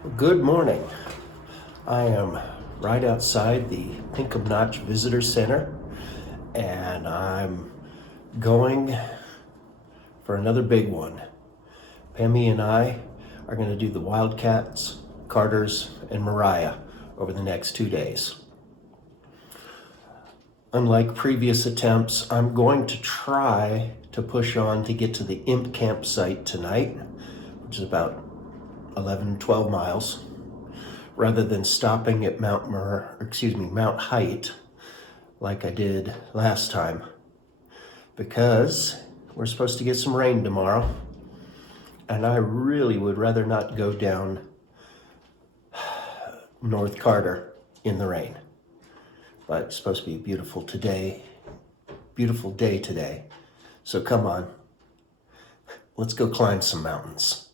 Good morning. I am right outside the Pinkham Notch Visitor Center, and I'm going for another big one. Pammy and I are going to do the Wildcats, Carters, and Moriah over the next 2 days. Unlike previous attempts, I'm going to try to push on to get to the Imp campsite tonight, which is about 12 miles, rather than stopping at Mount Height like I did last time, because we're supposed to get some rain tomorrow, and I really would rather not go down North Carter in the rain. But it's supposed to be a beautiful day today. So come on, let's go climb some mountains.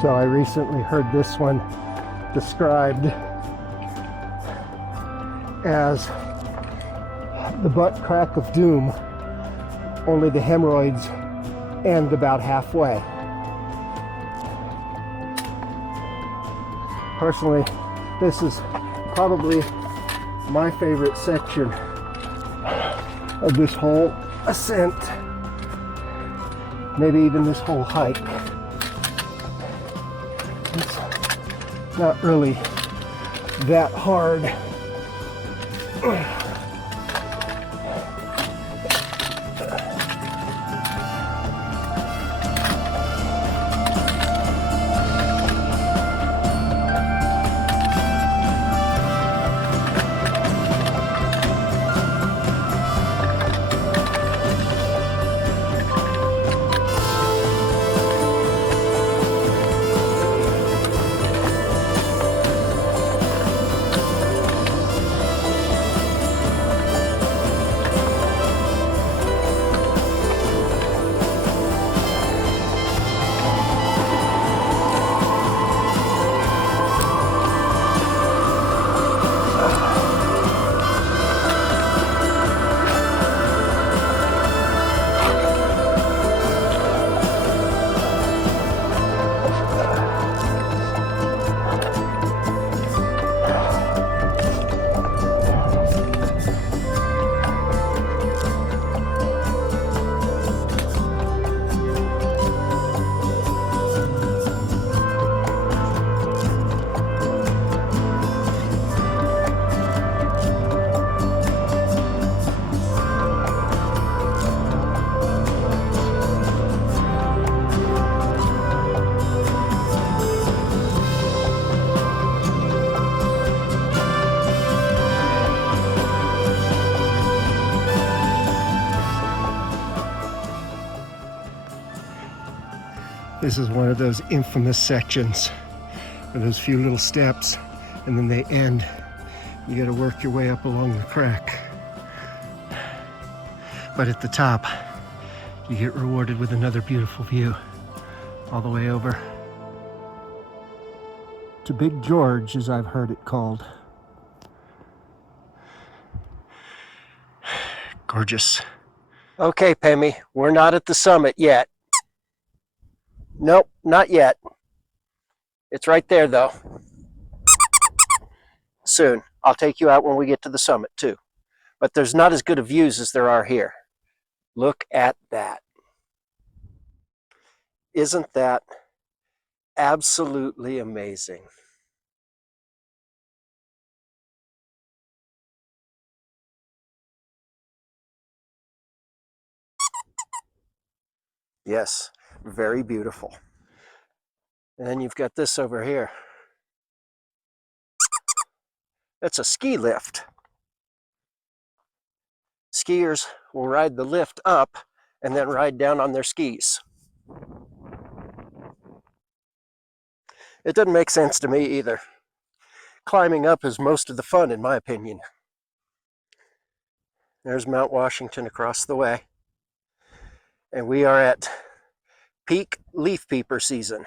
So I recently heard this one described as the butt crack of doom, only the hemorrhoids end about halfway. Personally, this is probably my favorite section of this whole ascent, maybe even this whole hike. It's not really that hard. This is one of those infamous sections where those few little steps and then they end. You got to work your way up along the crack. But at the top, you get rewarded with another beautiful view all the way over to Big George, as I've heard it called. Gorgeous. Okay, Pemmy, we're not at the summit yet. Nope, not yet. It's right there, though. Soon. I'll take you out when we get to the summit, too. But there's not as good of views as there are here. Look at that. Isn't that absolutely amazing? Yes, very beautiful. And then you've got this over here. It's a ski lift. Skiers will ride the lift up and then ride down on their skis. It doesn't make sense to me either. Climbing up is most of the fun, in my opinion. There's Mount Washington across the way. And we are at peak leaf peeper season.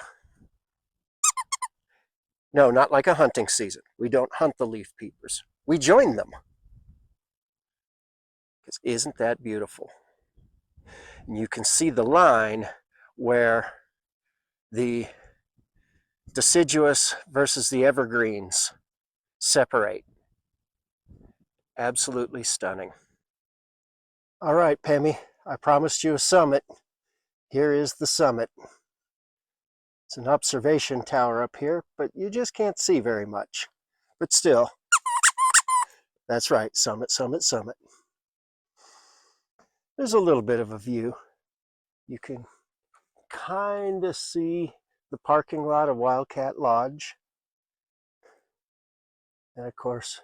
No, not like a hunting season. We don't hunt the leaf peepers. We join them. Because isn't that beautiful? And you can see the line where the deciduous versus the evergreens separate. Absolutely stunning. All right, Pemmy, I promised you a summit. Here is the summit. It's an observation tower up here, but you just can't see very much. But still, that's right, summit, summit, summit. There's a little bit of a view. You can kind of see the parking lot of Wildcat Lodge. And of course,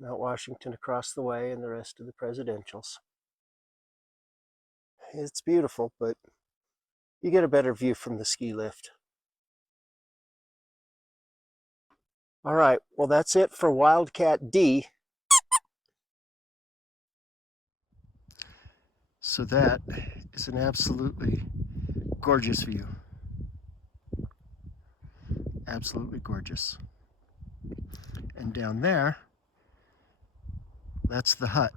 Mount Washington across the way and the rest of the presidentials. It's beautiful, but you get a better view from the ski lift. All right, well, that's it for Wildcat D. So that is an absolutely gorgeous view. Absolutely gorgeous. And down there, that's the hut.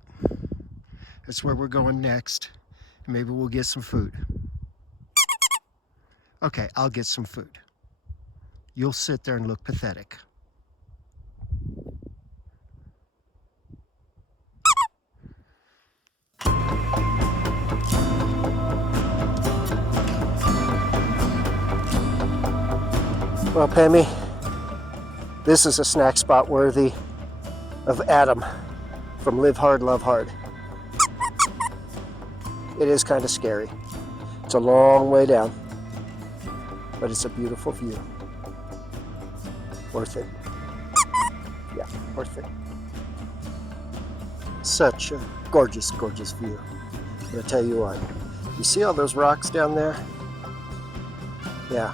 That's where we're going next. Maybe we'll get some food. Okay, I'll get some food. You'll sit there and look pathetic. Well, Pemmy, this is a snack spot worthy of Adam from Live Hard, Love Hard. It is kind of scary. It's a long way down, but it's a beautiful view. Worth it. Yeah, worth it. Such a gorgeous, gorgeous view. I'm gonna tell you what, you see all those rocks down there? Yeah.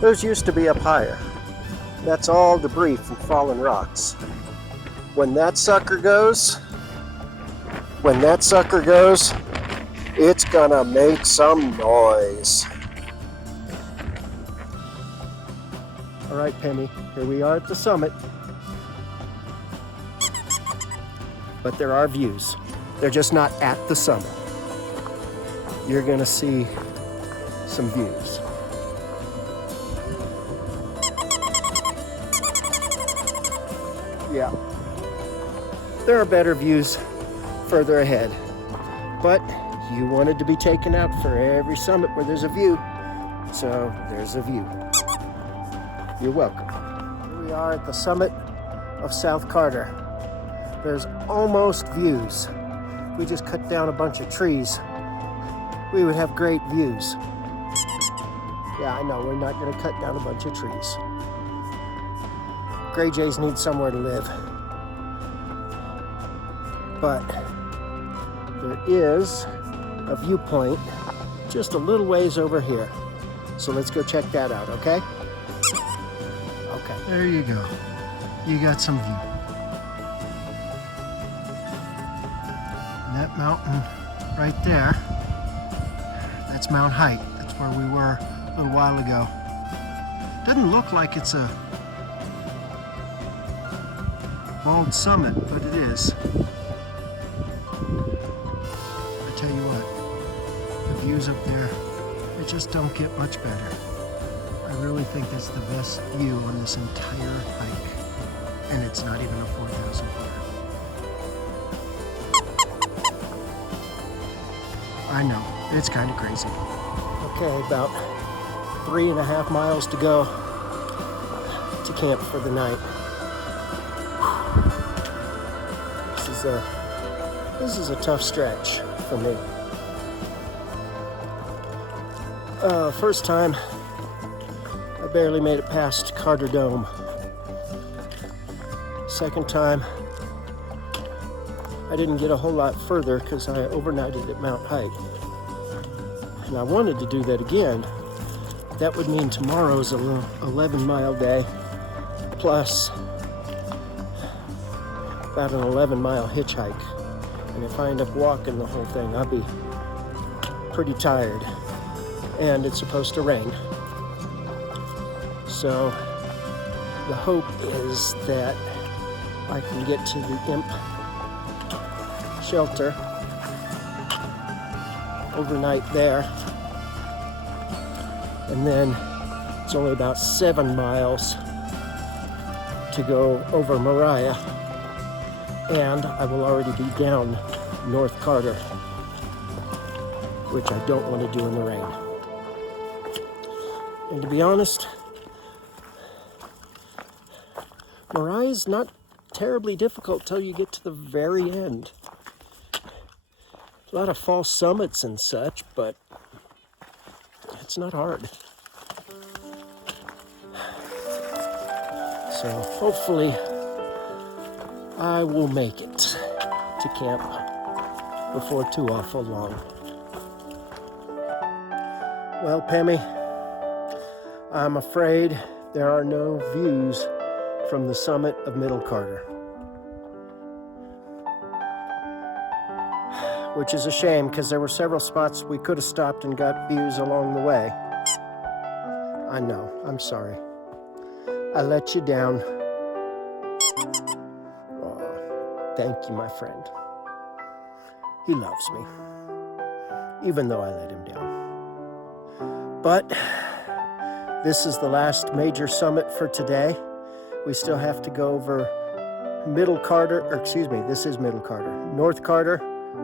Those used to be up higher. That's all debris from fallen rocks. When that sucker goes, it's gonna make some noise. All right, Pemmy, here we are at the summit. But there are views. They're just not at the summit. You're gonna see some views. Yeah, there are better views further ahead, but you wanted to be taken out for every summit where there's a view, so there's a view. You're welcome. Here we are at the summit of South Carter. There's almost views. If we just cut down a bunch of trees, we would have great views. Yeah, I know, we're not going to cut down a bunch of trees. Gray jays need somewhere to live. But there is a viewpoint just a little ways over here. So let's go check that out, okay? Okay. There you go. You got some view. And that mountain right there, that's Mount Height. That's where we were a little while ago. Doesn't look like it's a bald summit, but it is. I tell you what, the views up there, they just don't get much better. I really think that's the best view on this entire hike, and it's not even a 4,000 footer. I know, it's kind of crazy. Okay, about 3.5 miles to go to camp for the night. This is a tough stretch for me. First time, I barely made it past Carter Dome. Second time, I didn't get a whole lot further because I overnighted at Mount Height. And I wanted to do that again. That would mean tomorrow's a 11-mile day, plus about an 11-mile hitchhike. And if I end up walking the whole thing, I'll be pretty tired. And it's supposed to rain. So the hope is that I can get to the Imp shelter, overnight there, and then it's only about 7 miles to go over Moriah, and I will already be down North Carter, which I don't want to do in the rain. And to be honest, Moriah's not terribly difficult till you get to the very end. A lot of false summits and such, but it's not hard. So hopefully I will make it to camp before too awful long. Well, Pammy, I'm afraid there are no views from the summit of Middle Carter. Which is a shame, because there were several spots we could have stopped and got views along the way. I know, I'm sorry. I let you down. Oh, thank you, my friend. He loves me, even though I let him down. But this is the last major summit for today. We still have to go over Middle Carter, or excuse me, this is Middle Carter. North Carter,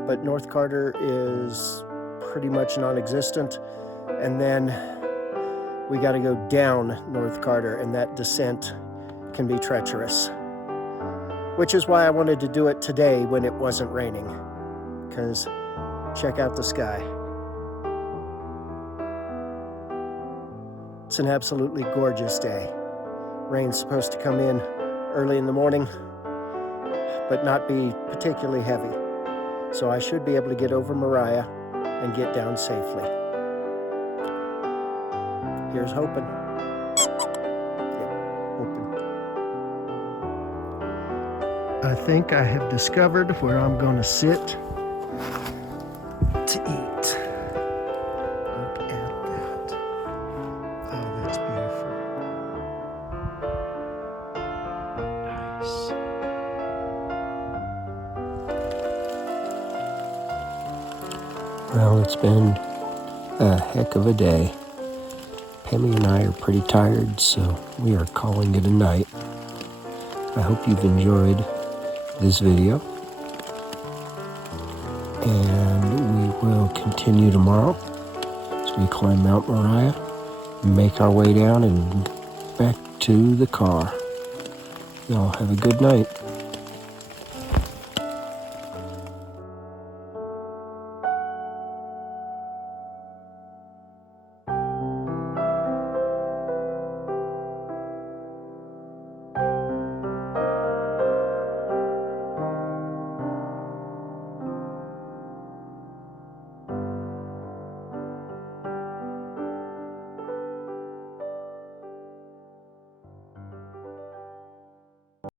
but North Carter is pretty much non-existent. And then we got to go down North Carter, and that descent can be treacherous. Which is why I wanted to do it today when it wasn't raining. Because check out the sky. It's an absolutely gorgeous day. Rain's supposed to come in early in the morning, but not be particularly heavy. So I should be able to get over Moriah and get down safely. Here's hoping. Yep, hoping. I think I have discovered where I'm going to sit to eat. Look at that. Oh, that's beautiful. Nice. Well, it's been a heck of a day. Pammy and I are pretty tired, so we are calling it a night. I hope you've enjoyed this video, and we will continue tomorrow as we climb Mount Moriah, make our way down and back to the car. Y'all have a good night.